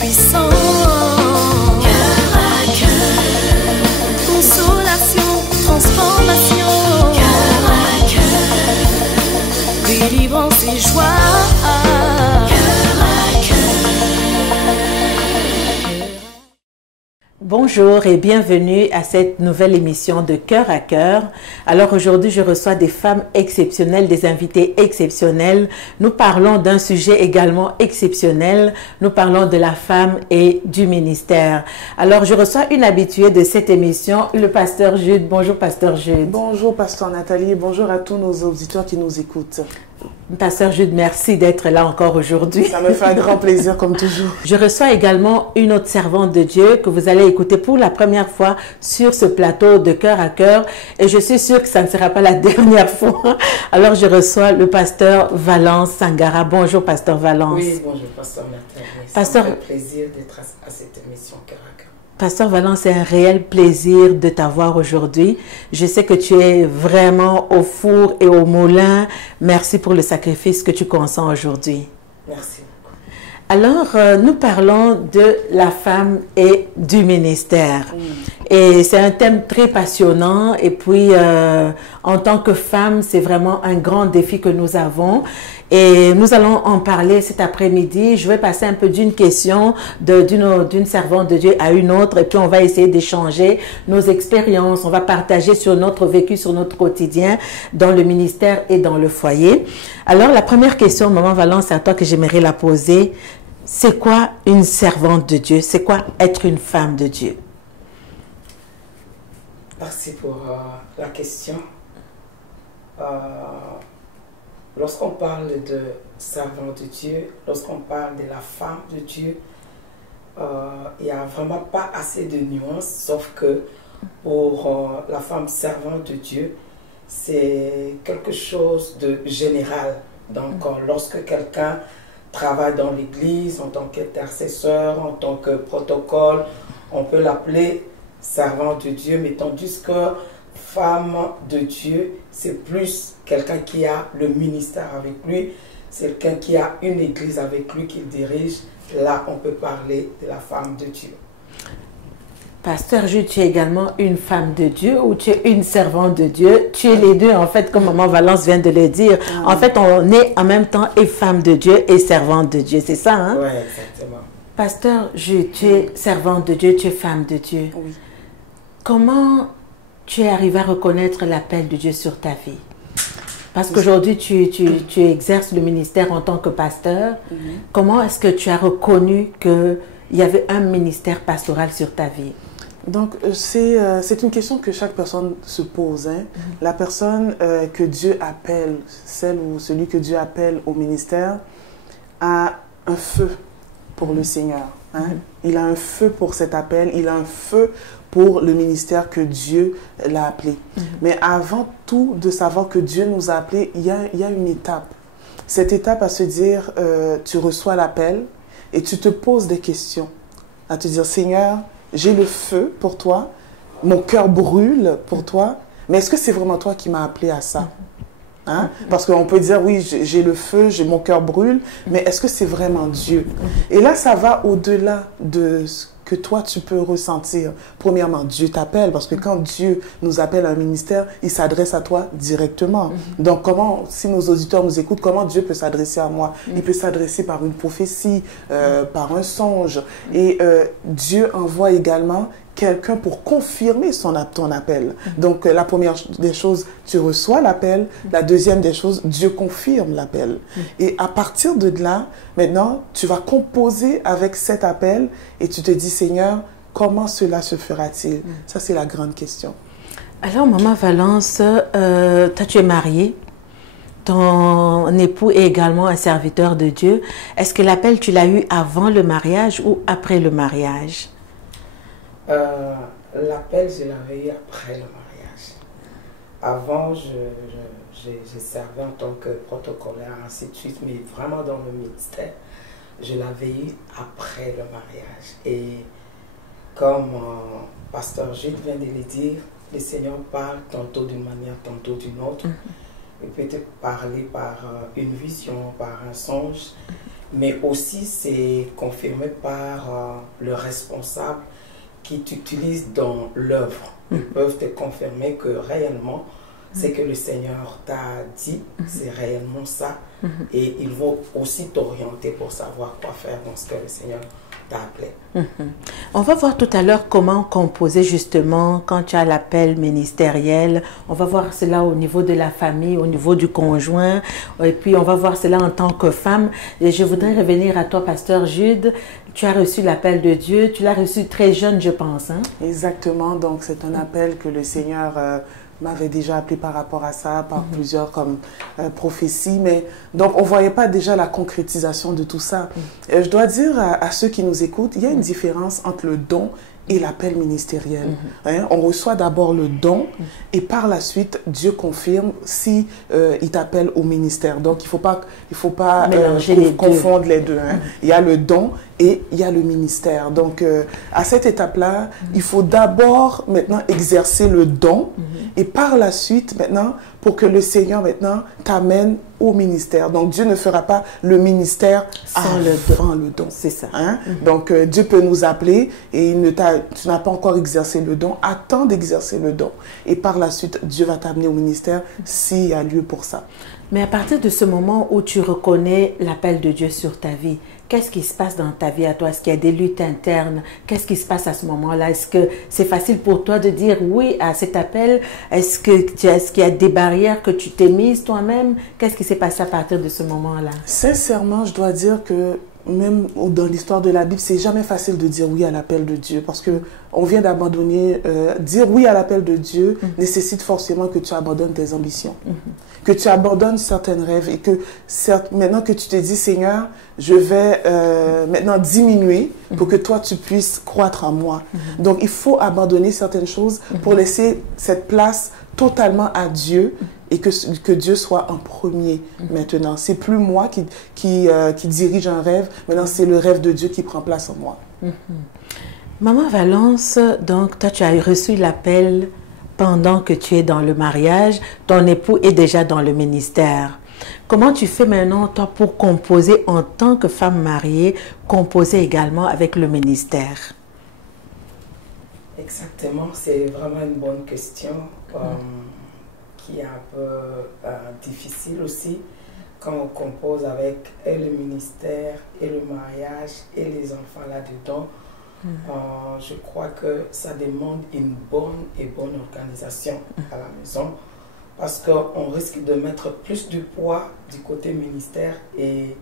puissant. Cœur à cœur, consolation, transformation. Cœur à cœur, délivrance et joie. Bonjour et bienvenue à cette nouvelle émission de Cœur à Cœur. Alors aujourd'hui, je reçois des femmes exceptionnelles, des invités exceptionnels. Nous parlons d'un sujet également exceptionnel. Nous parlons de la femme et du ministère. Alors je reçois une habituée de cette émission, le pasteur Jude. Bonjour pasteur Jude. Bonjour pasteur Nathalie, bonjour à tous nos auditeurs qui nous écoutent. Pasteur Jude, merci d'être là encore aujourd'hui. Ça me fait un grand plaisir comme toujours. Je reçois également une autre servante de Dieu que vous allez écouter pour la première fois sur ce plateau de Cœur à Cœur. Et je suis sûre que ça ne sera pas la dernière fois. Alors je reçois le pasteur Valence Sangara. Bonjour pasteur Valence. Oui, bonjour pasteur Nathalie. Pasteur... Ça me fait plaisir d'être à cette émission Cœur à Cœur. Pasteur Valence, c'est un réel plaisir de t'avoir aujourd'hui. Je sais que tu es vraiment au four et au moulin. Merci pour le sacrifice que tu consens aujourd'hui. Merci beaucoup. Alors, nous parlons de la femme et du ministère. Et c'est un thème très passionnant. Et puis, en tant que femme, c'est vraiment un grand défi que nous avons. Et nous allons en parler cet après-midi. Je vais passer un peu d'une question d'une servante de Dieu à une autre. Et puis, on va essayer d'échanger nos expériences. On va partager sur notre vécu, sur notre quotidien, dans le ministère et dans le foyer. Alors, la première question, Maman Valence, c'est à toi que j'aimerais la poser. C'est quoi une servante de Dieu? C'est quoi être une femme de Dieu? Merci pour la question. Lorsqu'on parle de servant de Dieu, lorsqu'on parle de la femme de Dieu, il n'y a vraiment pas assez de nuances, sauf que pour la femme servante de Dieu, c'est quelque chose de général. Donc, lorsque quelqu'un travaille dans l'église en tant qu'intercesseur, en tant que protocole, on peut l'appeler servant de Dieu, mais tandis que femme de Dieu, c'est plus quelqu'un qui a le ministère avec lui, c'est quelqu'un qui a une église avec lui qu'il dirige. Là, on peut parler de la femme de Dieu. Pasteur Jude, tu es également une femme de Dieu ou tu es une servante de Dieu? Tu es les deux, en fait, comme Maman Valence vient de le dire. En fait, on est en même temps et femme de Dieu et servante de Dieu, c'est ça, hein? Oui, exactement. Pasteur Jude, tu es servante de Dieu, tu es femme de Dieu. Oui. Comment tu es arrivé à reconnaître l'appel de Dieu sur ta vie? Parce qu'aujourd'hui, tu exerces le ministère en tant que pasteur. Comment est-ce que tu as reconnu qu'il y avait un ministère pastoral sur ta vie? Donc, c'est une question que chaque personne se pose. Hein. La personne que Dieu appelle, celle ou celui que Dieu appelle au ministère, a un feu pour le Seigneur. Hein. Il a un feu pour cet appel, il a un feu pour le ministère que Dieu l'a appelé. Mais avant tout de savoir que Dieu nous a appelés, il y a une étape. Cette étape à se dire, tu reçois l'appel et tu te poses des questions. À te dire, Seigneur, j'ai le feu pour toi, mon cœur brûle pour toi, mais est-ce que c'est vraiment toi qui m'as appelé à ça? Hein? Parce qu'on peut dire, oui, j'ai le feu, mon cœur brûle, mais est-ce que c'est vraiment Dieu? Et là, ça va au-delà de ce que toi, tu peux ressentir. Premièrement, Dieu t'appelle, parce que quand Dieu nous appelle à un ministère, il s'adresse à toi directement. Donc, comment, si nos auditeurs nous écoutent, comment Dieu peut s'adresser à moi? Il peut s'adresser par une prophétie, par un songe. Et Dieu envoie également quelqu'un pour confirmer ton appel. Donc, la première des choses, tu reçois l'appel. La deuxième des choses, Dieu confirme l'appel. Et à partir de là, maintenant, tu vas composer avec cet appel et tu te dis, Seigneur, comment cela se fera-t-il? Ça, c'est la grande question. Alors, Maman Valence, toi, tu es mariée. Ton époux est également un serviteur de Dieu. Est-ce que l'appel, tu l'as eu avant le mariage ou après le mariage? L'appel, je l'avais eu après le mariage. Avant, je servais en tant que protocolaire, ainsi de suite, mais vraiment dans le ministère, je l'avais eu après le mariage. Et comme Pasteur Gilles vient de le dire, le Seigneur parle tantôt d'une manière, tantôt d'une autre. Il peut te parler par une vision, par un songe, mais aussi c'est confirmé par le responsable qui t'utilise dans l'œuvre. Ils peuvent te confirmer que réellement, c'est que le Seigneur t'a dit, c'est réellement ça. Et ils vont aussi t'orienter pour savoir quoi faire dans ce que le Seigneur t'a appelé. On va voir tout à l'heure comment composer justement quand tu as l'appel ministériel. On va voir cela au niveau de la famille, au niveau du conjoint. Et puis on va voir cela en tant que femme. Et je voudrais revenir à toi, pasteur Jude. Tu as reçu l'appel de Dieu. Tu l'as reçu très jeune, je pense. Hein? Exactement. Donc c'est un appel que le Seigneur m'avait déjà appelé par rapport à ça, par plusieurs comme prophéties. Mais donc on voyait pas déjà la concrétisation de tout ça. Je dois dire à ceux qui nous écoutent, il y a une différence entre le don et l'appel ministériel. Hein? On reçoit d'abord le don et par la suite, Dieu confirme si il t'appelle au ministère. Donc, il faut pas confondre les deux. Hein? Il y a le don et il y a le ministère. Donc, à cette étape-là, il faut d'abord maintenant exercer le don et par la suite, maintenant, pour que le Seigneur maintenant t'amène au ministère. Donc, Dieu ne fera pas le ministère sans le don. C'est ça. Hein? Donc, Dieu peut nous appeler et tu n'as pas encore exercé le don. Attends d'exercer le don. Et par la suite, Dieu va t'amener au ministère s'il y a lieu pour ça. Mais à partir de ce moment où tu reconnais l'appel de Dieu sur ta vie, qu'est-ce qui se passe dans ta vie à toi? Est-ce qu'il y a des luttes internes? Qu'est-ce qui se passe à ce moment-là? Est-ce que c'est facile pour toi de dire oui à cet appel? Est-ce qu'il y a des barrières que tu t'es mises toi-même? Qu'est-ce qui s'est passé à partir de ce moment-là? Sincèrement, je dois dire que même dans l'histoire de la Bible, c'est jamais facile de dire oui à l'appel de Dieu parce que on vient d'abandonner. Dire oui à l'appel de Dieu nécessite forcément que tu abandonnes tes ambitions, que tu abandonnes certains rêves et que maintenant que tu te dis Seigneur, je vais maintenant diminuer pour que toi tu puisses croître en moi. Donc il faut abandonner certaines choses pour laisser cette place totalement à Dieu et que Dieu soit en premier maintenant. C'est plus moi qui dirige un rêve, maintenant c'est le rêve de Dieu qui prend place en moi. Maman Valence, donc toi tu as reçu l'appel pendant que tu es dans le mariage, ton époux est déjà dans le ministère. Comment tu fais maintenant toi pour composer en tant que femme mariée, composer également avec le ministère? Exactement, c'est vraiment une bonne question. Qui est un peu difficile aussi quand on compose avec et le ministère et le mariage et les enfants là-dedans. Je crois que ça demande une bonne organisation à la maison parce qu'on risque de mettre plus du poids du côté ministère et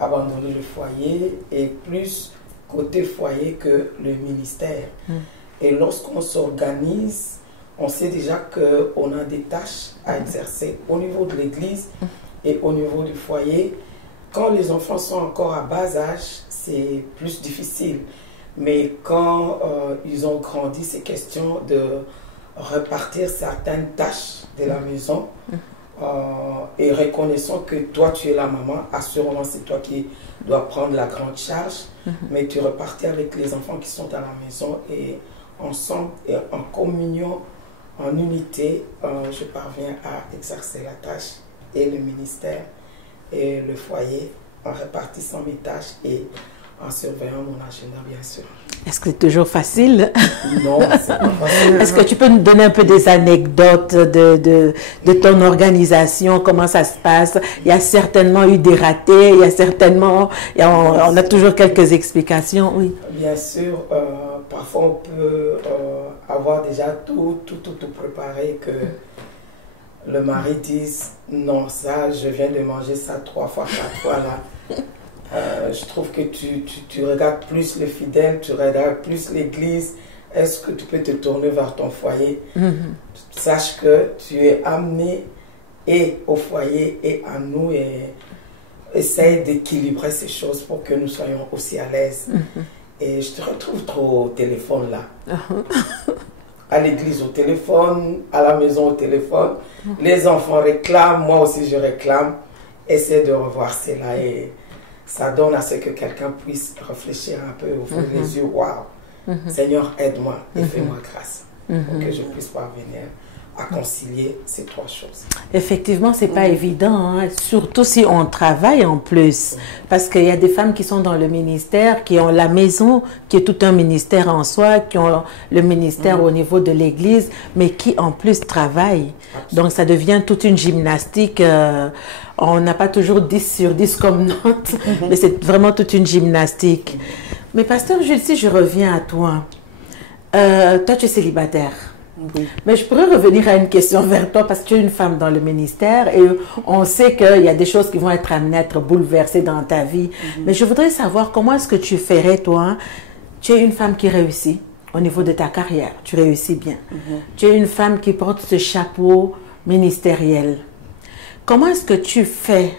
abandonner le foyer et plus côté foyer que le ministère. Et lorsqu'on s'organise, on sait déjà qu'on a des tâches à exercer au niveau de l'église et au niveau du foyer. Quand les enfants sont encore à bas âge, c'est plus difficile. Mais quand ils ont grandi, c'est question de repartir certaines tâches de la maison et reconnaissant que toi, tu es la maman, assurément c'est toi qui dois prendre la grande charge, mais tu repartis avec les enfants qui sont à la maison et ensemble et en communion, en unité, je parviens à exercer la tâche et le ministère et le foyer en répartissant mes tâches et en surveillant mon agenda, bien sûr. Est-ce que c'est toujours facile? Non, c'est pas facile. Est-ce que tu peux nous donner un peu des anecdotes de ton organisation, comment ça se passe? Il y a certainement eu des ratés, il y a certainement, on a toujours quelques explications, oui. Bien sûr, parfois on peut avoir déjà tout préparé, que le mari dise non, ça, je viens de manger ça 3 fois, 4 fois là. Je trouve que tu regardes plus les fidèles, tu regardes plus l'église. Est-ce que tu peux te tourner vers ton foyer? Sache que tu es amené et au foyer et à nous et essaye d'équilibrer ces choses pour que nous soyons aussi à l'aise. Et je te retrouve trop au téléphone là. À l'église au téléphone, à la maison au téléphone. Les enfants réclament, moi aussi je réclame. Essaie de revoir cela et ça donne à ce que quelqu'un puisse réfléchir un peu, ouvrir les yeux. Waouh, Seigneur, aide-moi et fais-moi grâce pour que je puisse parvenir à concilier ces trois choses. Effectivement, c'est pas évident, hein, surtout si on travaille en plus. Parce qu'il y a des femmes qui sont dans le ministère, qui ont la maison, qui est tout un ministère en soi, qui ont le ministère au niveau de l'église, mais qui en plus travaillent. Donc ça devient toute une gymnastique. On n'a pas toujours 10 sur 10 comme note, mais c'est vraiment toute une gymnastique. Mais pasteur Jules, si je reviens à toi, toi tu es célibataire. Oui. Mais je pourrais revenir à une question vers toi parce que tu es une femme dans le ministère et on sait qu'il y a des choses qui vont être amenées à être bouleversées dans ta vie. Mais je voudrais savoir comment est-ce que tu ferais, toi. Tu es une femme qui réussit au niveau de ta carrière. Tu réussis bien. Tu es une femme qui porte ce chapeau ministériel. Comment est-ce que tu fais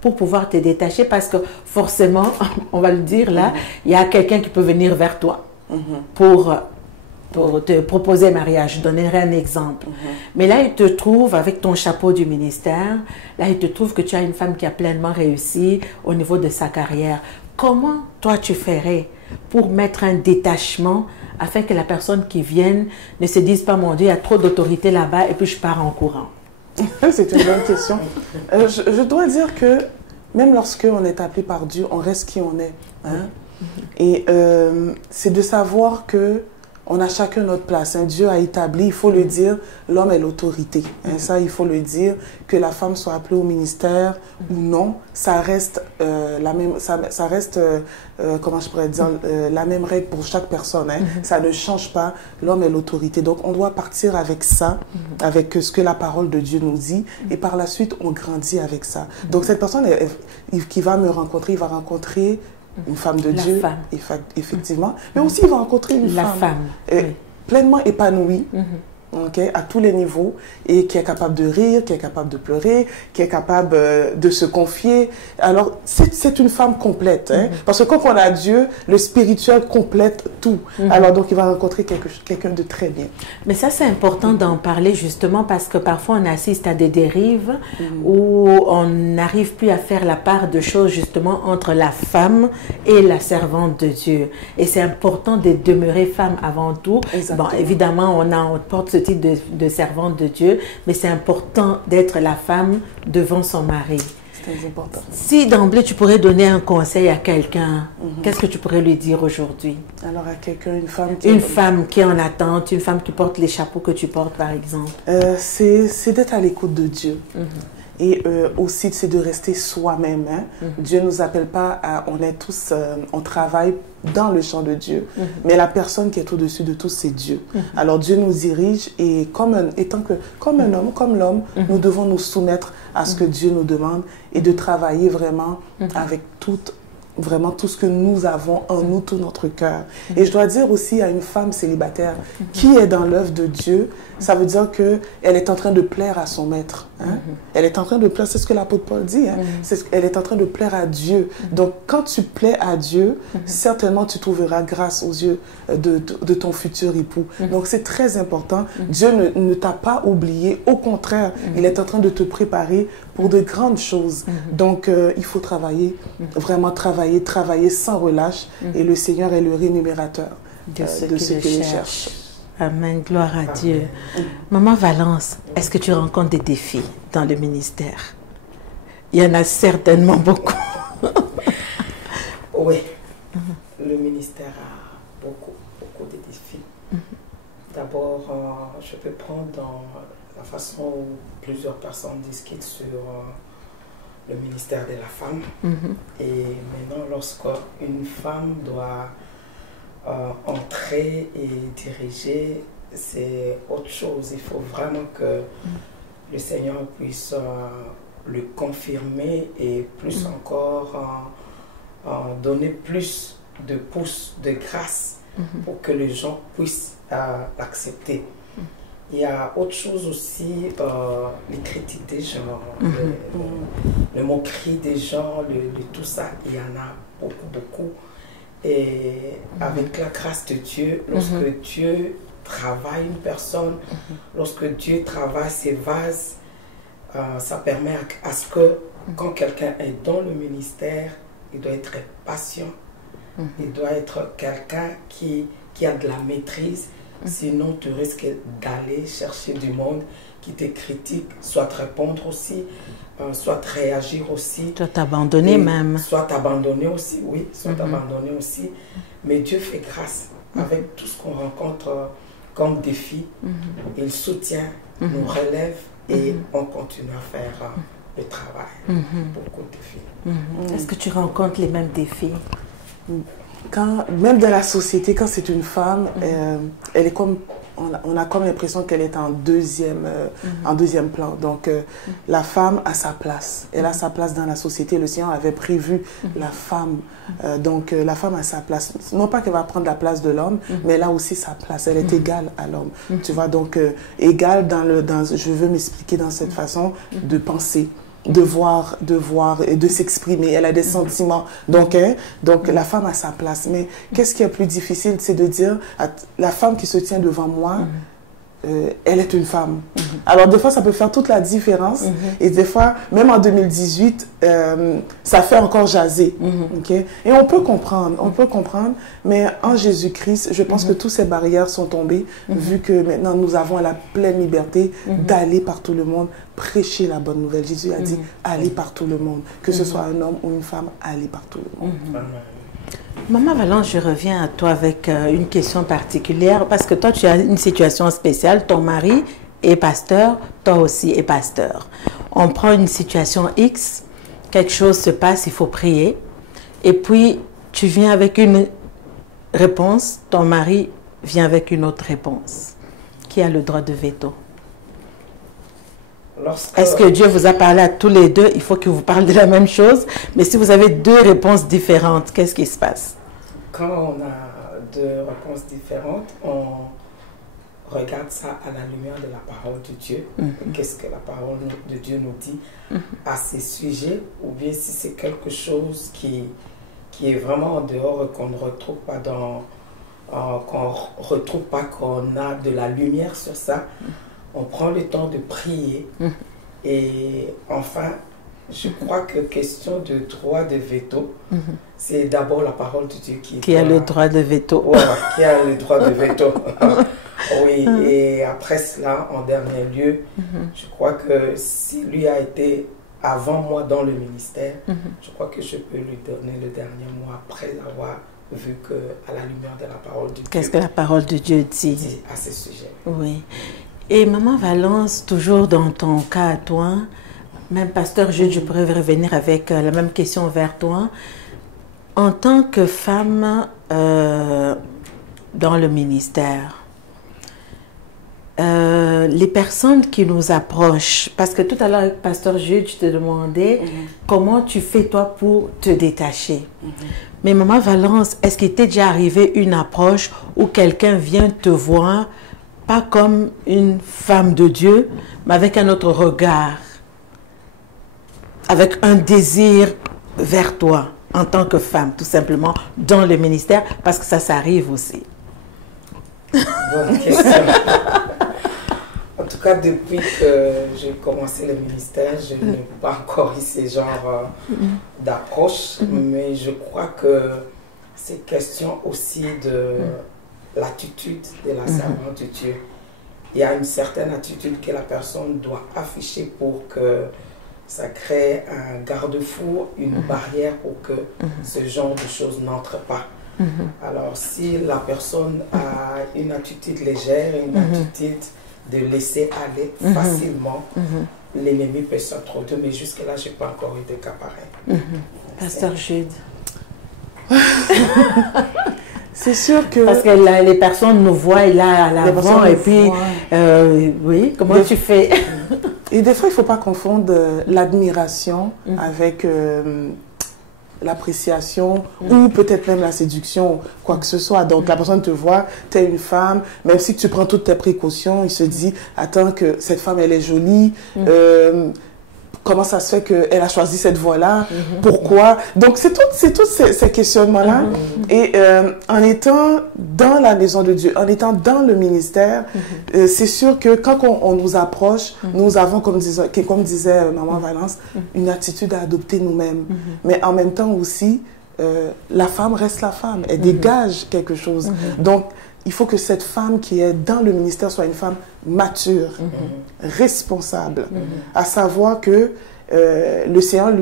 pour pouvoir te détacher? Parce que forcément, on va le dire là, il y a quelqu'un qui peut venir vers toi pour te proposer mariage. Je donnerai un exemple. Mais là, il te trouve avec ton chapeau du ministère. Là, il te trouve que tu as une femme qui a pleinement réussi au niveau de sa carrière. Comment, toi, tu ferais pour mettre un détachement afin que la personne qui vienne ne se dise pas, mon Dieu, il y a trop d'autorité là-bas et puis je pars en courant? C'est une bonne question. Je dois dire que même lorsqu'on est appelé par Dieu, on reste qui on est. Hein? Et c'est de savoir que on a chacun notre place. Hein. Dieu a établi, il faut le dire, l'homme est l'autorité. Hein. Ça, il faut le dire, que la femme soit appelée au ministère ou non, ça reste la même, ça reste, comment je pourrais dire, la même règle pour chaque personne. Hein. Ça ne change pas. L'homme est l'autorité. Donc, on doit partir avec ça, avec ce que la parole de Dieu nous dit, et par la suite, on grandit avec ça. Donc, cette personne qui va me rencontrer, il va rencontrer une femme de Dieu, effectivement, mais aussi il va rencontrer une femme pleinement épanouie, à tous les niveaux, et qui est capable de rire, qui est capable de pleurer, qui est capable de se confier. Alors, c'est une femme complète, hein, parce que quand on a Dieu, le spirituel complète tout. Alors, donc, il va rencontrer quelqu'un de très bien. Mais ça, c'est important d'en parler justement parce que parfois, on assiste à des dérives où on n'arrive plus à faire la part de choses justement entre la femme et la servante de Dieu. Et c'est important de demeurer femme avant tout. Bon, évidemment, on porte ce titre de servante de Dieu, mais c'est important d'être la femme devant son mari. C'est important. Si d'emblée tu pourrais donner un conseil à quelqu'un, qu'est-ce que tu pourrais lui dire aujourd'hui? Alors à quelqu'un, une femme qui est en attente, une femme qui porte les chapeaux que tu portes par exemple. C'est d'être à l'écoute de Dieu. Et aussi, c'est de rester soi-même. Hein. Dieu ne nous appelle pas à... On est tous... on travaille dans le champ de Dieu. Mais la personne qui est au-dessus de tous, c'est Dieu. Alors, Dieu nous dirige et comme un homme, comme l'homme, nous devons nous soumettre à ce que Dieu nous demande et de travailler vraiment avec vraiment tout ce que nous avons en nous, tout notre cœur. Et je dois dire aussi à une femme célibataire qui est dans l'œuvre de Dieu, ça veut dire qu'elle est en train de plaire à son maître. Hein? Elle est en train de plaire, c'est ce que l'apôtre Paul dit, hein? Elle est en train de plaire à Dieu. Donc quand tu plais à Dieu, certainement tu trouveras grâce aux yeux de ton futur époux. Donc c'est très important. Dieu ne t'a pas oublié, au contraire, il est en train de te préparer pour de grandes choses. Donc il faut travailler, vraiment travailler sans relâche, et le Seigneur est le rémunérateur de ceux qui le cherchent. Amen, gloire à Dieu. Maman Valence, est-ce que tu rencontres des défis dans le ministère? Il y en a certainement beaucoup. Oui, le ministère a beaucoup de défis. D'abord, je peux prendre dans la façon où plusieurs personnes discutent sur le ministère de la femme. Et maintenant, lorsqu'une femme doit entrer et diriger, c'est autre chose. Il faut vraiment que le Seigneur puisse le confirmer et plus encore donner plus de pouces de grâce pour que les gens puissent l'accepter. Il y a autre chose aussi, les critiques des gens, le moquerie des gens, tout ça, il y en a beaucoup. Et avec la grâce de Dieu, lorsque Dieu travaille une personne, lorsque Dieu travaille ses vases, ça permet à ce que quand quelqu'un est dans le ministère, il doit être patient, il doit être quelqu'un qui a de la maîtrise Sinon, tu risques d'aller chercher du monde qui te critique, soit te répondre aussi, soit te réagir aussi. Soit t'abandonner même. Soit t'abandonner aussi, oui, soit t'abandonner aussi. Mais Dieu fait grâce avec tout ce qu'on rencontre comme défi. Il soutient, nous relève et on continue à faire le travail. Beaucoup de défis. Est-ce que tu rencontres les mêmes défis? Même dans la société, quand c'est une femme, elle est comme, on a comme l'impression qu'elle est en deuxième plan. Donc, la femme a sa place. Elle a sa place dans la société. Le Seigneur avait prévu la femme. Donc, la femme a sa place. Non pas qu'elle va prendre la place de l'homme, mais elle a aussi sa place. Elle est égale à l'homme. Tu vois, donc, égale je veux m'expliquer dans cette façon de penser. De voir et de s'exprimer. Elle a des sentiments. Donc, la femme a sa place. Mais qu'est-ce qui est plus difficile, c'est de dire, la femme qui se tient devant moi, elle est une femme. Alors, des fois, ça peut faire toute la différence. Et des fois, même en 2018, ça fait encore jaser. Okay? Et on peut comprendre, mais en Jésus-Christ, je pense que toutes ces barrières sont tombées, vu que maintenant, nous avons la pleine liberté d'aller par tout le monde, prêcher la bonne nouvelle. Jésus a dit, allez par tout le monde. Que ce soit un homme ou une femme, allez par tout le monde. Maman Valence, je reviens à toi avec une question particulière parce que toi, tu as une situation spéciale. Ton mari est pasteur, toi aussi es pasteur. On prend une situation X, quelque chose se passe, il faut prier. Et puis, tu viens avec une réponse, ton mari vient avec une autre réponse. Qui a le droit de veto? Est-ce que Dieu vous a parlé à tous les deux? Il faut qu'il vous parle de la même chose. Mais si vous avez deux réponses différentes, qu'est-ce qui se passe? Quand on a deux réponses différentes, on regarde ça à la lumière de la parole de Dieu. Qu'est-ce que la parole de Dieu nous dit à ces sujets? Ou bien si c'est quelque chose qui est vraiment en dehors et qu'on ne retrouve pas qu'on a de la lumière sur ça, on prend le temps de prier. Et enfin, je crois que question de droit de veto, c'est d'abord la parole de Dieu qui a le droit de veto. Voilà, qui a le droit de veto. Oui, et après cela, en dernier lieu, je crois que si lui a été avant moi dans le ministère, je crois que je peux lui donner le dernier mot après avoir vu que à la lumière de la parole de Dieu. Qu'est-ce que la parole de Dieu dit à ce sujet? Oui. Et Maman Valence, toujours dans ton cas à toi, même Pasteur Jude, je pourrais revenir avec la même question vers toi. En tant que femme dans le ministère, les personnes qui nous approchent, parce que tout à l'heure, Pasteur Jude, je te demandais comment tu fais toi pour te détacher. Mais Maman Valence, est-ce qu'il t'est déjà arrivé une approche où quelqu'un vient te voir pas comme une femme de Dieu, mais avec un autre regard, avec un désir vers toi, en tant que femme, tout simplement, dans le ministère, parce que ça arrive aussi. Bonne question. En tout cas, depuis que j'ai commencé le ministère, je n'ai pas encore eu ce genre d'approche, mais je crois que c'est question aussi de l'attitude de la servante de Dieu. Il y a une certaine attitude que la personne doit afficher pour que ça crée un garde-fou, une barrière pour que ce genre de choses n'entre pas. Alors, si la personne a une attitude légère, une attitude de laisser aller facilement, l'ennemi peut s'introduire, mais jusque-là, je n'ai pas encore eu de cas pareil. Pasteur Jude. C'est sûr que... Parce que les personnes nous voient là à l'avant et puis, oui, comment tu fais? Et des fois, il ne faut pas confondre l'admiration avec l'appréciation ou peut-être même la séduction, quoi que ce soit. Donc, la personne te voit, tu es une femme, même si tu prends toutes tes précautions, il se dit, attends, que cette femme, elle est jolie, comment ça se fait qu'elle a choisi cette voie-là, pourquoi? Donc, c'est tous ces questionnements-là. Et en étant dans la maison de Dieu, en étant dans le ministère, c'est sûr que quand on nous approche, nous avons, comme disait Maman Valence, une attitude à adopter nous-mêmes. Mais en même temps aussi, la femme reste la femme. Elle dégage quelque chose. Donc, il faut que cette femme qui est dans le ministère soit une femme mature, responsable, à savoir que le Seigneur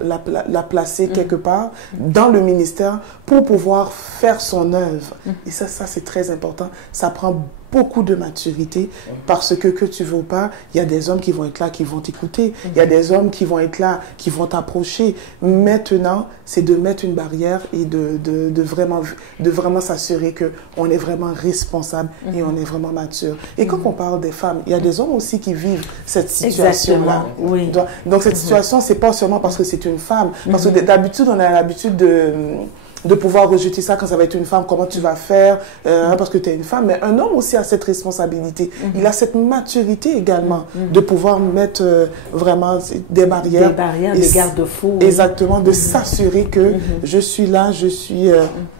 l'a placé quelque part dans le ministère pour pouvoir faire son œuvre. Et ça c'est très important. Ça prend beaucoup de maturité parce que tu veux ou pas, il y a des hommes qui vont être là, qui vont t'écouter. Il y a des hommes qui vont être là, qui vont t'approcher. Maintenant, c'est de mettre une barrière et de vraiment s'assurer qu'on est vraiment responsable et on est vraiment mature. Et quand on parle des femmes, il y a des hommes aussi qui vivent cette situation-là. Oui. Donc cette situation, c'est pas seulement parce que c'est une femme. Parce que d'habitude, on a l'habitude de pouvoir rejeter ça quand ça va être une femme, comment tu vas faire, parce que tu es une femme. Mais un homme aussi a cette responsabilité. Il a cette maturité également de pouvoir mettre vraiment des barrières. Des barrières, des garde-fous. Exactement, de s'assurer que je suis là, je suis,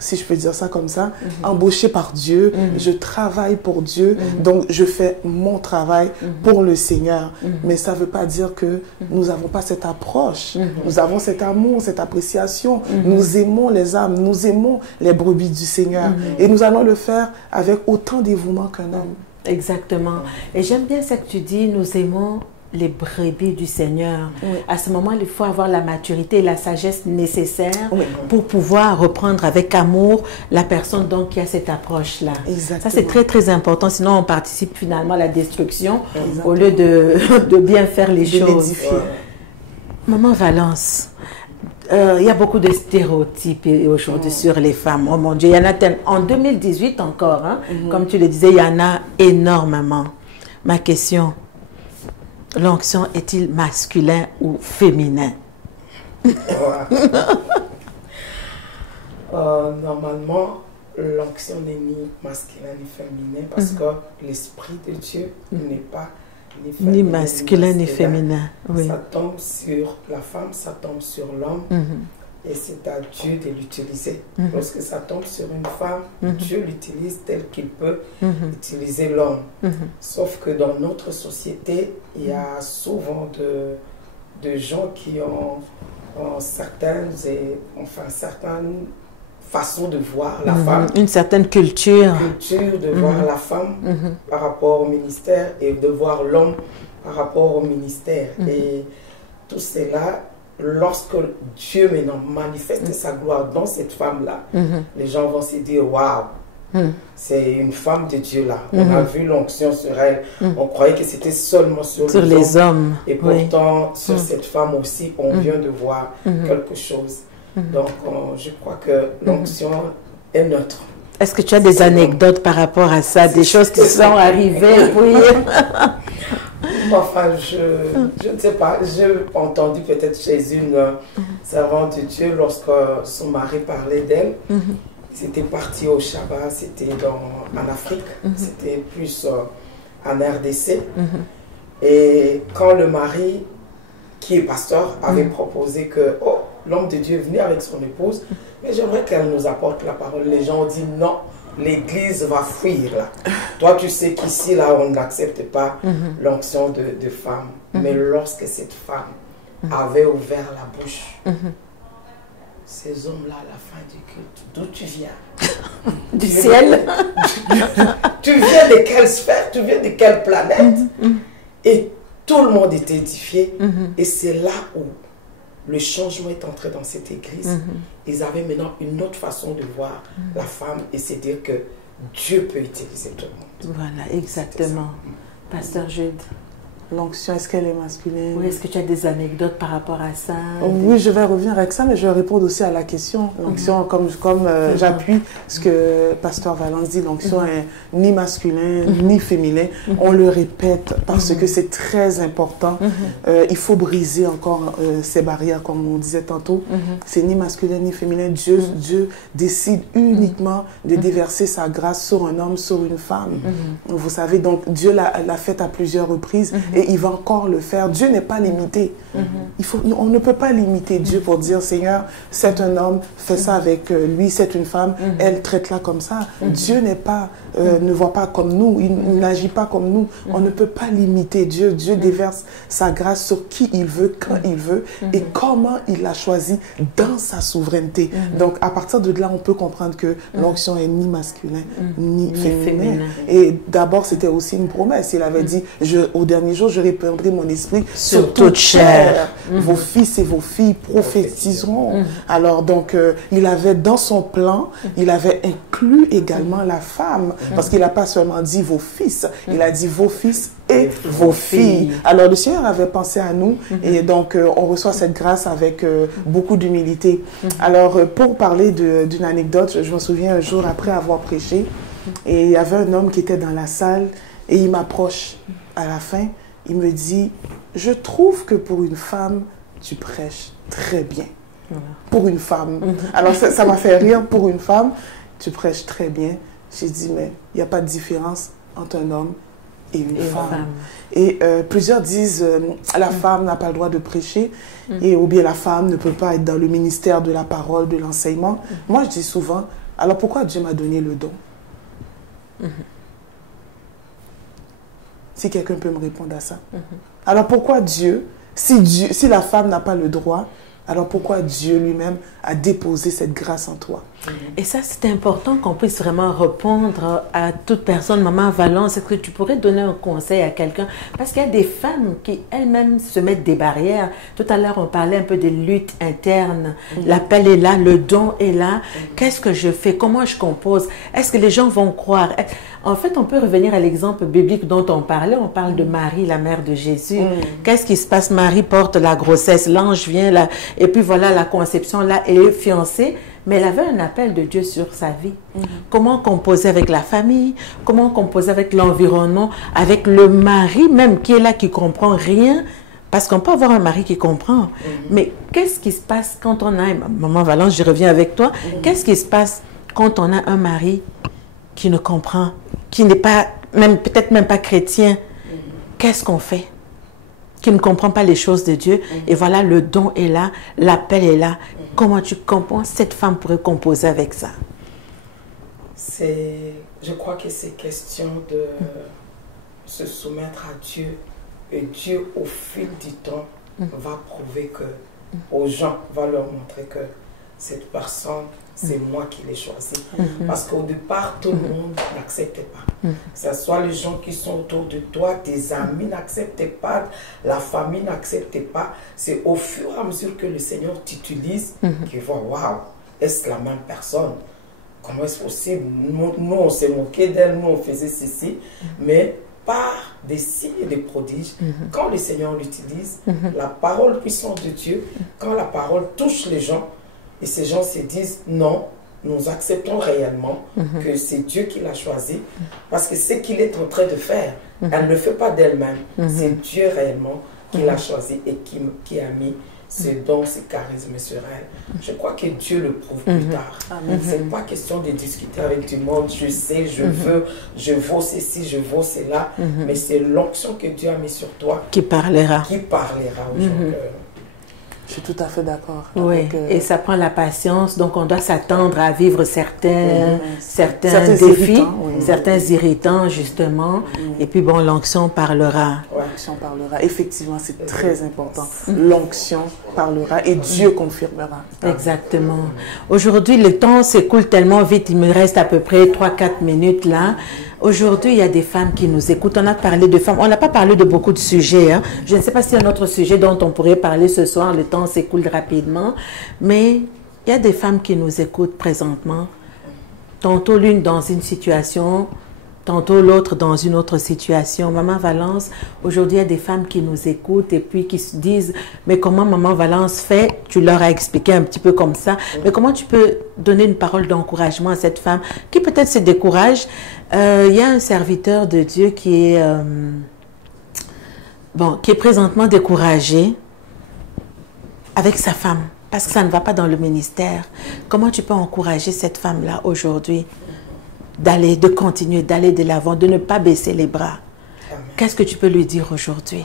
si je peux dire ça comme ça, embauchée par Dieu, je travaille pour Dieu, donc je fais mon travail pour le Seigneur. Mais ça ne veut pas dire que nous n'avons pas cette approche. Nous avons cet amour, cette appréciation. Nous aimons les âmes. Nous aimons les brebis du Seigneur et nous allons le faire avec autant dévouement qu'un homme. Exactement. Et j'aime bien ça que tu dis, nous aimons les brebis du Seigneur. À ce moment, il faut avoir la maturité et la sagesse nécessaires pour pouvoir reprendre avec amour la personne donc qui a cette approche-là. Ça, c'est très, très important. Sinon, on participe finalement à la destruction au lieu de bien faire les choses. Maman Valence, il y a beaucoup de stéréotypes aujourd'hui sur les femmes. Oh mon Dieu, il y en a tellement. En 2018 encore, hein, comme tu le disais, il y en a énormément. Ma question, l'onction est-il masculin ou féminin? Normalement, l'onction n'est ni masculin ni féminin parce que l'Esprit de Dieu n'est pas ni masculin ni féminin. Ça tombe sur la femme, ça tombe sur l'homme et c'est à Dieu de l'utiliser. Lorsque ça tombe sur une femme, Dieu l'utilise tel qu'il peut utiliser l'homme. Sauf que dans notre société, il y a souvent de gens qui ont certaines façon de voir la femme. Une certaine culture. De voir la femme par rapport au ministère et de voir l'homme par rapport au ministère. Et tout cela, lorsque Dieu maintenant manifeste sa gloire dans cette femme-là, les gens vont se dire, waouh, c'est une femme de Dieu là. On a vu l'onction sur elle. On croyait que c'était seulement sur les hommes. Et pourtant, sur cette femme aussi, on vient de voir quelque chose. Donc, je crois que l'onction est neutre. Est-ce que tu as des anecdotes par rapport à ça, des choses qui sont arrivées? Enfin, je ne sais pas. J'ai entendu peut-être chez une servante de Dieu, lorsque son mari parlait d'elle, c'était parti au Shabbat, c'était en Afrique, c'était plus en RDC. Et quand le mari, qui est pasteur, avait proposé que l'homme de Dieu venait avec son épouse, mais j'aimerais qu'elle nous apporte la parole. Les gens ont dit non, l'église va fuir là. Toi, tu sais qu'ici, là, on n'accepte pas l'onction de femme. Mais lorsque cette femme avait ouvert la bouche, ces hommes-là, à la fin du culte, d'où tu viens? Du ciel. Tu viens de quelle sphère? Tu viens de quelle planète? Et tout le monde était édifié. Et c'est là où le changement est entré dans cette église. Ils avaient maintenant une autre façon de voir la femme et c'est dire que Dieu peut utiliser tout le monde. Voilà, exactement. Pasteur Jude. L'onction, est-ce qu'elle est masculine? Oui, est-ce que tu as des anecdotes par rapport à ça? Oui, je vais revenir avec ça, mais je vais répondre aussi à la question. L'onction, comme j'appuie ce que Pasteur Valence dit, l'onction est ni masculin, ni féminin. On le répète parce que c'est très important. Il faut briser encore ces barrières, comme on disait tantôt. C'est ni masculin, ni féminin. Dieu décide uniquement de déverser sa grâce sur un homme, sur une femme. Vous savez, donc Dieu l'a fait à plusieurs reprises. et il va encore le faire. Dieu n'est pas limité. On ne peut pas limiter Dieu pour dire, Seigneur, c'est un homme, fais ça avec lui, c'est une femme, elle traite-la comme ça. Dieu n'est pas, ne voit pas comme nous, il n'agit pas comme nous. On ne peut pas limiter Dieu. Dieu déverse sa grâce sur qui il veut, quand il veut, et comment il l'a choisi dans sa souveraineté. Donc, à partir de là, on peut comprendre que l'onction est ni masculin, ni féminin. Et d'abord, c'était aussi une promesse. Il avait dit, au dernier jour, je répandrai mon esprit sur toute chair. Vos fils et vos filles prophétiseront. Alors, donc, il avait dans son plan, il avait inclus également la femme. Parce qu'il n'a pas seulement dit vos fils, il a dit vos fils et vos filles. Alors, le Seigneur avait pensé à nous et donc, on reçoit cette grâce avec beaucoup d'humilité. Alors, pour parler d'une anecdote, je me souviens un jour après avoir prêché, et il y avait un homme qui était dans la salle et il m'approche à la fin, il me dit, je trouve que pour une femme, tu prêches très bien. Pour une femme. Alors, ça m'a fait rire, pour une femme, tu prêches très bien. J'ai dit, mais il n'y a pas de différence entre un homme et une femme. Et plusieurs disent, la femme n'a pas le droit de prêcher, ou bien la femme ne peut pas être dans le ministère de la parole, de l'enseignement. Moi, je dis souvent, alors pourquoi Dieu m'a donné le don? Si quelqu'un peut me répondre à ça. Alors pourquoi Dieu, si la femme n'a pas le droit, alors pourquoi Dieu lui-même a déposé cette grâce en toi? Et ça, c'est important qu'on puisse vraiment répondre à toute personne. Maman Valence, est-ce que tu pourrais donner un conseil à quelqu'un? Parce qu'il y a des femmes qui elles-mêmes se mettent des barrières. Tout à l'heure, on parlait un peu des luttes internes. L'appel est là, le don est là. Qu'est-ce que je fais? Comment je compose? Est-ce que les gens vont croire? En fait, on peut revenir à l'exemple biblique dont on parlait. On parle de Marie, la mère de Jésus. Qu'est-ce qui se passe? Marie porte la grossesse. L'ange vient là. Et puis voilà, la conception là, elle est fiancée. Mais elle avait un appel de Dieu sur sa vie. Comment composer avec la famille? Comment composer avec l'environnement? Avec le mari même qui est là, qui comprend rien? Parce qu'on peut avoir un mari qui comprend. Mais qu'est-ce qui se passe quand on a... Maman Valence, je reviens avec toi. Qu'est-ce qui se passe quand on a un mari qui ne comprend, qui n'est pas, peut-être même pas chrétien? Qu'est-ce qu'on fait? Qui ne comprend pas les choses de Dieu. Et voilà, le don est là, l'appel est là. Comment tu comprends? Cette femme pourrait composer avec ça. Je crois que c'est question de se soumettre à Dieu. Et Dieu, au fil du temps, va prouver que, aux gens, va leur montrer que cette personne, c'est moi qui l'ai choisi. Parce qu'au départ, tout le monde n'acceptait pas. Que ce soit les gens qui sont autour de toi, tes amis n'acceptaient pas, la famille n'acceptait pas. C'est au fur et à mesure que le Seigneur t'utilise qu'il voit, waouh, est-ce la même personne? Comment est-ce possible? Nous, on s'est moqué d'elle, nous, on faisait ceci. Mais par des signes et des prodiges, quand le Seigneur l'utilise, la parole puissante de Dieu, quand la parole touche les gens, et ces gens se disent, non, nous acceptons réellement que c'est Dieu qui l'a choisi, parce que ce qu'il est en train de faire, elle ne le fait pas d'elle-même. C'est Dieu réellement qui l'a choisi et qui a mis ce don, ce charisme sur elle. Je crois que Dieu le prouve plus tard. Ce n'est pas question de discuter avec du monde, je sais, je veux, je vaux ceci, je vaux cela, mais c'est l'onction que Dieu a mis sur toi qui parlera. Qui parlera aux gens. Je suis tout à fait d'accord. Oui, et ça prend la patience, donc on doit s'attendre à vivre certains défis, irritants, certains irritants justement, et puis bon, l'onction parlera. L'onction parlera, effectivement, c'est très important. L'onction parlera et Dieu confirmera. Exactement. Aujourd'hui, le temps s'écoule tellement vite, il me reste à peu près 3-4 minutes là. Aujourd'hui, il y a des femmes qui nous écoutent. On a parlé de femmes. On n'a pas parlé de beaucoup de sujets. Hein. Je ne sais pas s'il y a un autre sujet dont on pourrait parler ce soir. Le temps s'écoule rapidement. Mais il y a des femmes qui nous écoutent présentement. Tantôt l'une dans une situation, tantôt l'autre dans une autre situation. Maman Valence, aujourd'hui, il y a des femmes qui nous écoutent et puis qui se disent, mais comment Maman Valence fait? Tu leur as expliqué un petit peu comme ça. Mais comment tu peux donner une parole d'encouragement à cette femme qui peut-être se décourage? Il y a un serviteur de Dieu qui est présentement découragé avec sa femme parce que ça ne va pas dans le ministère. Comment tu peux encourager cette femme-là aujourd'hui de continuer, d'aller de l'avant, de ne pas baisser les bras? Qu'est-ce que tu peux lui dire aujourd'hui?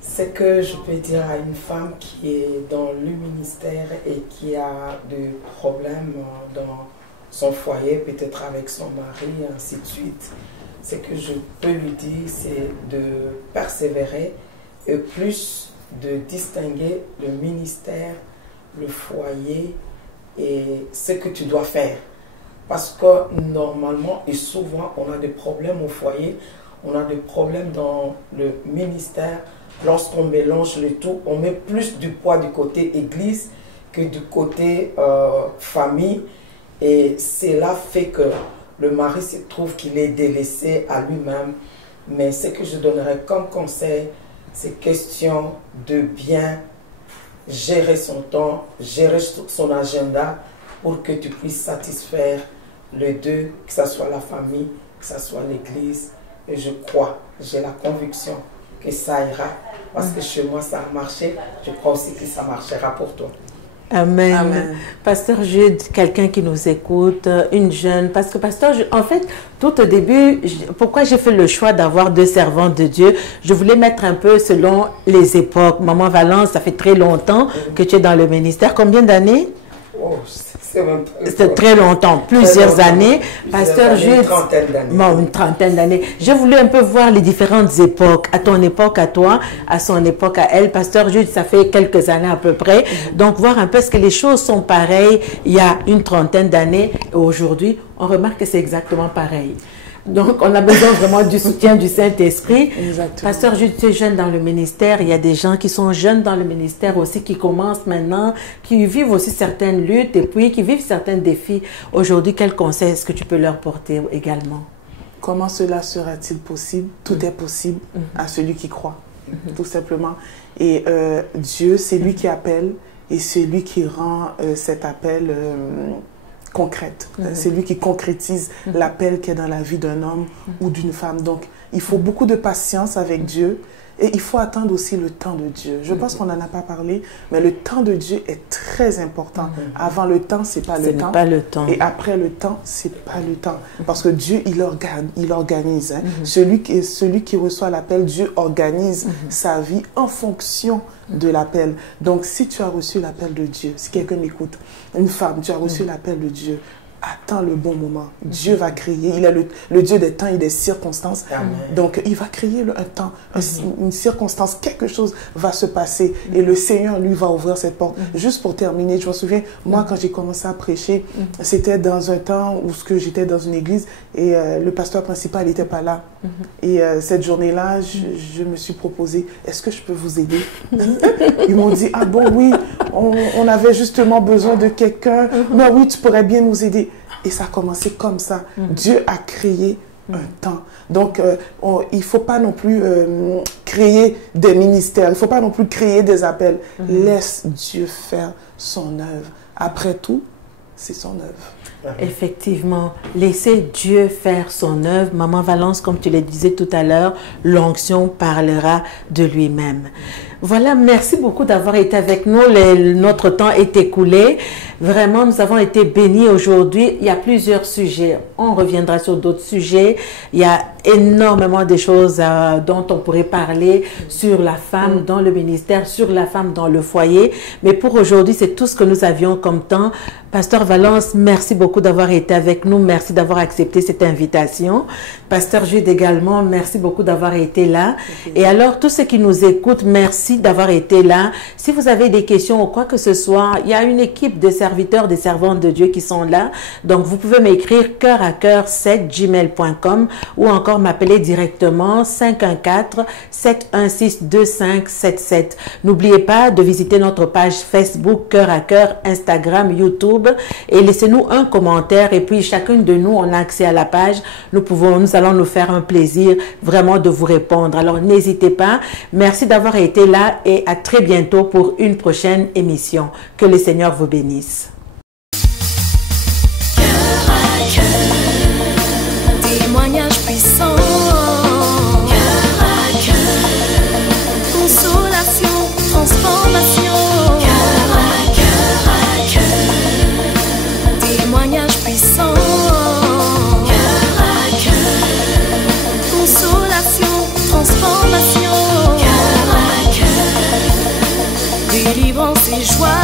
C'est que je peux dire à une femme qui est dans le ministère et qui a des problèmes dans son foyer, peut-être avec son mari, et ainsi de suite. Ce que je peux lui dire, c'est de persévérer et plus de distinguer le ministère, le foyer et ce que tu dois faire. Parce que normalement et souvent, on a des problèmes au foyer, on a des problèmes dans le ministère. Lorsqu'on mélange le tout, on met plus du poids du côté église que du côté famille. Et cela fait que le mari se trouve qu'il est délaissé à lui-même. Mais ce que je donnerais comme conseil, c'est question de bien gérer son temps, gérer son agenda pour que tu puisses satisfaire les deux, que ce soit la famille, que ce soit l'église. Et je crois, j'ai la conviction que ça ira. Parce que chez moi, ça a marché. Je crois aussi que ça marchera pour toi. Amen. Amen. Pasteur Jude, quelqu'un qui nous écoute, une jeune, parce que Pasteur Jude, en fait, tout au début, pourquoi j'ai fait le choix d'avoir 2 servantes de Dieu? Je voulais mettre un peu selon les époques. Maman Valence, ça fait très longtemps que tu es dans le ministère. Combien d'années? Oh, c'est très longtemps, plusieurs années. Pasteur Jude, une trentaine d'années. Bon, une trentaine d'années. J'ai voulu un peu voir les différentes époques. À ton époque, à toi, à son époque, à elle. Pasteur Jude, ça fait quelques années à peu près. Donc, voir un peu est-ce que les choses sont pareilles il y a une trentaine d'années. Et aujourd'hui, on remarque que c'est exactement pareil. Donc, on a besoin vraiment du soutien du Saint-Esprit. Exactement. Pasteur Jude, tu es jeune dans le ministère. Il y a des gens qui sont jeunes dans le ministère aussi, qui commencent maintenant, qui vivent aussi certaines luttes et puis qui vivent certains défis. Aujourd'hui, quel conseil est-ce que tu peux leur porter également? Comment cela sera-t-il possible? Tout est possible à celui qui croit, tout simplement. Et Dieu, c'est lui qui appelle et c'est lui qui rend cet appel concrète. C'est lui qui concrétise l'appel qui est dans la vie d'un homme ou d'une femme. Donc, il faut beaucoup de patience avec Dieu et il faut attendre aussi le temps de Dieu. Je pense qu'on n'en a pas parlé, mais le temps de Dieu est très important. Avant le temps, c'est pas le temps. Pas le temps. Et après le temps, c'est pas le temps. Parce que Dieu, il organise. Hein. Celui qui reçoit l'appel, Dieu organise sa vie en fonction de l'appel. Donc, si tu as reçu l'appel de Dieu, si quelqu'un m'écoute, une femme, tu as reçu l'appel de Dieu, attends le bon moment. Dieu va créer. Il est le Dieu des temps et des circonstances. Amen. Donc, il va créer un temps, une circonstance, quelque chose va se passer. Et le Seigneur, lui, va ouvrir cette porte. Juste pour terminer, je me souviens, moi, quand j'ai commencé à prêcher, c'était dans un temps où j'étais dans une église et le pasteur principal n'était pas là. Et cette journée-là, je me suis proposé, est-ce que je peux vous aider? Ils m'ont dit, ah bon, oui, on avait justement besoin de quelqu'un. Mais oui, tu pourrais bien nous aider. Et ça a commencé comme ça. Dieu a créé un temps. Donc, il ne faut pas non plus créer des ministères. Il ne faut pas non plus créer des appels. Laisse Dieu faire son œuvre. Après tout, c'est son œuvre. Effectivement, laissez Dieu faire son œuvre. Maman Valence, comme tu le disais tout à l'heure, l'onction parlera de lui-même. Voilà, merci beaucoup d'avoir été avec nous. Notre temps est écoulé. Vraiment, nous avons été bénis aujourd'hui. Il y a plusieurs sujets. On reviendra sur d'autres sujets. Il y a énormément de choses dont on pourrait parler sur la femme dans le ministère, sur la femme dans le foyer. Mais pour aujourd'hui, c'est tout ce que nous avions comme temps. Pasteur Valence, merci beaucoup d'avoir été avec nous. Merci d'avoir accepté cette invitation. Pasteur Jude également, merci beaucoup d'avoir été là. Et alors, tous ceux qui nous écoutent, merci d'avoir été là. Si vous avez des questions ou quoi que ce soit, il y a une équipe de serviteurs, des servantes de Dieu qui sont là. Donc, vous pouvez m'écrire coeur-à-coeur7@gmail.com ou encore m'appeler directement 514-716-2577. N'oubliez pas de visiter notre page Facebook Cœur à Cœur, Instagram, YouTube et laissez-nous un commentaire et puis chacune de nous, on a accès à la page. Nous allons nous faire un plaisir vraiment de vous répondre. Alors, n'hésitez pas. Merci d'avoir été là et à très bientôt pour une prochaine émission. Que le Seigneur vous bénisse. Témoignage puissant, cœur à cœur, consolation, transformation, cœur à cœur, témoignage puissant, cœur à cœur, consolation, joie.